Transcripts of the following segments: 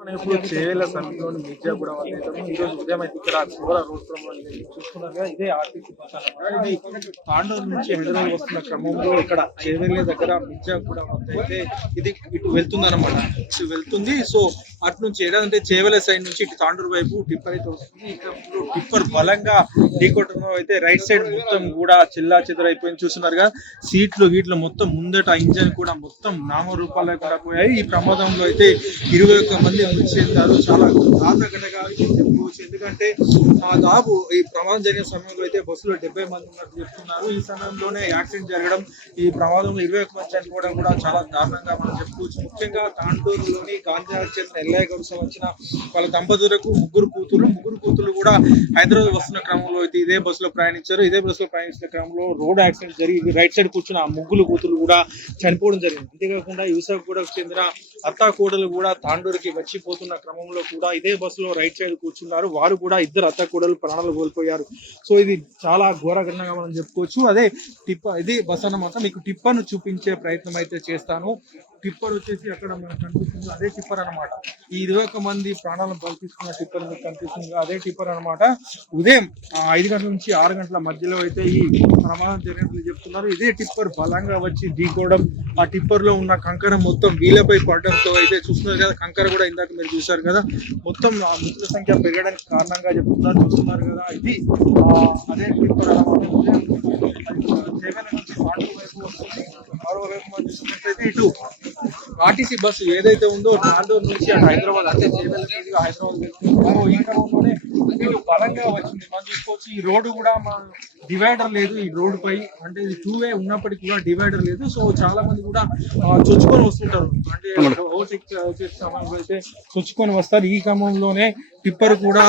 మనం ఇప్పుడు చేవేల సమీపంలోని మిర్జాగూడ కూడా అయితే ఈ రోజు ఉదయం అయితే ఇక్కడ ఘోర రోడ్ ప్రమాదం జరిగింది. కదా ఇదే ఆర్టీసీ బస్ అన్నమాట ఇది తాండూరు నుంచి హైదరాబాద్ వస్తున్న క్రమంలో ఇక్కడ చేవేల దగ్గర మిర్జా కూడా అయితే ఇది ఇటు వెళ్తుంది అనమాట వెళ్తుంది సో అటు నుంచి ఏదంటే చేవల సైడ్ నుంచి ఇటు తాండూరు వైపు టిప్పర్ అయితే వస్తుంది. ఇక్కడ టిప్పర్ బలంగా ఢీకొట్టడం అయితే రైట్ సైడ్ మొత్తం కూడా చిల్లా చెదరైపోయింది చూస్తున్నారు సీట్లు గీట్లు మొత్తం ముందట ఇంజన్ కూడా మొత్తం నామరూపాలే కూడా పోయాయి ఈ ప్రమాదంలో అయితే ఇరవై ఒక్క మంది మృతి చెందారు చాలా దారుణంగా చెప్పుకోవచ్చు. ఎందుకంటే ఆ దాదాపు ఈ ప్రమాదం జరిగిన సమయంలో అయితే బస్సులో డెబ్బై మంది ఉన్నట్టు చెప్తున్నారు. ఈ సమయంలోనే యాక్సిడెంట్ జరగడం ఈ ప్రమాదంలో ఇరవై ఒక్క మంది చనిపోవడం కూడా చాలా దారుణంగా మనం చెప్పుకోవచ్చు. ముఖ్యంగా తాండూరులోని గాంధీ చెందిన ఎల్ఐ వచ్చిన వాళ్ళ దంపతులకు ముగ్గురు కూతురు ముగ్గురు కూతురు కూడా హైదరాబాద్ వస్తున్న క్రమంలో అయితే ఇదే బస్సులో ప్రయాణించారు. ఇదే బస్సులో ప్రయాణించిన క్రమంలో రోడ్ యాక్సిడెంట్ జరిగి రైట్ సైడ్ కూర్చున్న ఆ ముగ్గురు కూతురు కూడా చనిపోవడం జరిగింది. అంతేకాకుండా యూసఫ్ కూడా చెందిన అత్తా కోడలు కూడా తాండూరుకి వచ్చిపోతున్న క్రమంలో కూడా ఇదే బస్సులో రైట్ సైడ్ కూర్చున్నారు. వారు కూడా ఇద్దరు అత్త కోడలు ప్రాణాలు కోల్పోయారు. సో ఇది చాలా ఘోరఘటనగా మనం చెప్పుకోవచ్చు. అదే టిప్ప ఇది బస్ అన్నమాట. మీకు టిప్పను చూపించే ప్రయత్నం అయితే చేస్తాను. టిప్పర్ వచ్చేసి అక్కడ మనకు కనిపిస్తుంది. అదే టిప్పర్ అనమాట ఈ ఇరవై ఒక మంది ప్రాణాలను బలిపిస్తున్న టిప్పర్ మీకు కనిపిస్తుంది. అదే టిప్పర్ అనమాట ఉదయం ఐదు గంటల నుంచి ఆరు గంటల మధ్యలో అయితే ఈ ప్రమాదం జరిగినట్లు చెప్తున్నారు. ఇదే టిప్పర్ బలంగా వచ్చి ఢీకోవడం ఆ టిప్పర్లో ఉన్న కంకర మొత్తం వీలపై పడడంతో అయితే చూస్తున్నారు కదా కంకర కూడా ఇందాక మీరు చూసారు కదా. మొత్తం ఆ మృతుల సంఖ్య పెరగడానికి కారణంగా చెప్తున్నారు చూస్తున్నారు కదా. ఇది అదే టిప్పర్ ఇటు ఆర్టీసీ బస్సు ఏదైతే ఉందో తాండూరు నుంచి హైదరాబాద్ అంటే హైదరాబాద్ వెళ్తుందో. ఈ క్రమంలోనే బలంగా వచ్చింది. మనం చూసుకోవచ్చు ఈ రోడ్డు కూడా మా డివైడర్ లేదు ఈ రోడ్డు పై. అంటే ఇది టూ వే ఉన్నప్పటికీ కూడా డివైడర్ లేదు. సో చాలా మంది కూడా చొచ్చుకొని వస్తుంటారు. అంటే ఓవర్టేక్ చేసే సమయంలో అయితే చొచ్చుకొని వస్తారు ఈ క్రమంలోనే టిప్పర్ కూడా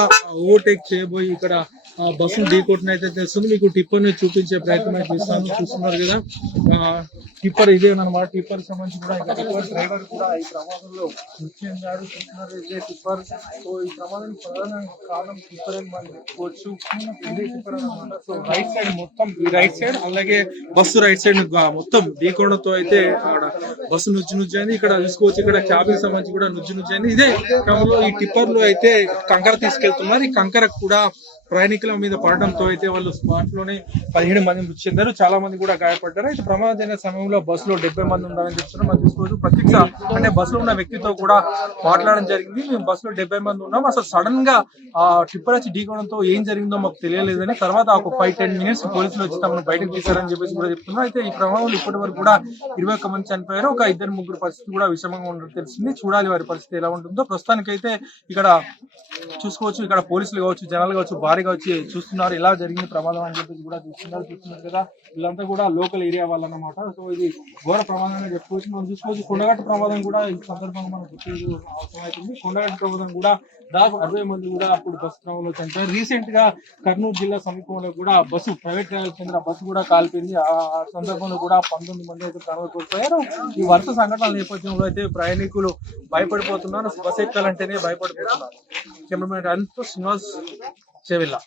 ఓవర్టేక్ చేయబోయి ఇక్కడ ఆ, బస్సును ఢీకొట్టిన అయితే తెలుస్తుంది. మీకు టిప్పర్ని చూపించే ప్రయత్నం అయితే చేస్తాను. చూస్తున్నారు కదా. టిప్పర్ ఇదే అన్నమాట టిప్పర్ సంబంధించి కూడా టిప్పర్ డ్రైవర్ కూడా ఈ ప్రమాదంలో చూస్తున్నారు. ఇదే టిప్పర్. సో ఈ ప్రమాదం ప్రధాన కారణం టిప్పర్ అని మనం చెప్పుకోవచ్చు. ఇదే టిప్పర్ సో రైట్ సైడ్ మొత్తం ఈ రైట్ సైడ్ అలాగే బస్సు రైట్ సైడ్ మొత్తం ఢీకోవడంతో అయితే అక్కడ బస్సు నుజ్జు నుజ్జు ఇక్కడ చూసుకోవచ్చు. ఇక్కడ క్యాబిన్ సంబంధించి కూడా నుజ్జు నుజ్జు ఇదే క్రమంలో ఈ టిప్పర్లో అయితే కంకర తీసుకెళ్తున్నారు. ఈ కంకర కూడా ప్రయాణికుల మీద పడడంతో అయితే వాళ్ళు స్పాట్లోనే పదిహేడు మంది మృతి చెందారు. చాలా మంది కూడా గాయపడ్డారు. అయితే ప్రమాదమైన సమయంలో బస్సులో డెబ్బై మంది ఉన్నారని చెప్తున్నారు. మనం చూసుకోవచ్చు ప్రత్యక్ష అంటే బస్సులో ఉన్న వ్యక్తితో కూడా మాట్లాడడం జరిగింది. మేము బస్సులో డెబ్బై మంది ఉన్నాం. అసలు సడన్గా ఆ టిప్పర్ వచ్చి ఢీకోవడంతో ఏం జరిగిందో మాకు తెలియలేదని తర్వాత ఒక ఫైవ్ టెన్ మినిట్స్ పోలీసులు వచ్చి తమను బయటకు తీశారని చెప్పేసి కూడా చెప్తున్నారు. అయితే ఈ ప్రమాదంలో ఇప్పటి వరకు కూడా ఇరవై ఒక్క మంది చనిపోయారు. ఒక ఇద్దరు ముగ్గురు పరిస్థితి కూడా విషమంగా ఉండడం తెలిసింది చూడాలి వారి పరిస్థితి ఎలా ఉంటుందో. ప్రస్తుతానికైతే ఇక్కడ చూసుకోవచ్చు. ఇక్కడ పోలీసులు కావచ్చు జనాలు కావచ్చు భారీగా వచ్చి చూస్తున్నారు ఎలా జరిగింది ప్రమాదం అని చెప్పేసి కూడా చూస్తున్నారు చూస్తున్నారు కదా. వీళ్ళంతా కూడా లోకల్ ఏరియా వాళ్ళన్నమాట సో ఇది ఘోర అని చెప్పుకోవచ్చు. మనం చూసుకోవచ్చు కొండగట్టు ప్రమాదం కూడా ఈ సందర్భంగా మనం గుర్తించు అవసరం అవుతుంది కొండగట్టు ప్రమాదం కూడా దాదాపు అరవై మంది కూడా అప్పుడు బస్సు క్రమంలో చనిపోయారు. రీసెంట్గా కర్నూలు జిల్లా సమీపంలో కూడా బస్సు ప్రైవేట్ చెందిన బస్సు కూడా కాల్పింది. ఆ సందర్భంలో కూడా పంతొమ్మిది మంది అయితే ప్రాణాలు కోల్పోయారు. ఈ వరుస సంఘటనల నేపథ్యంలో అయితే ప్రయాణికులు భయపడిపోతున్నారు. బస్సు ఎక్కాలంటేనే భయపడిపోతున్నారు. cameraman Antus Nivas Chevilla.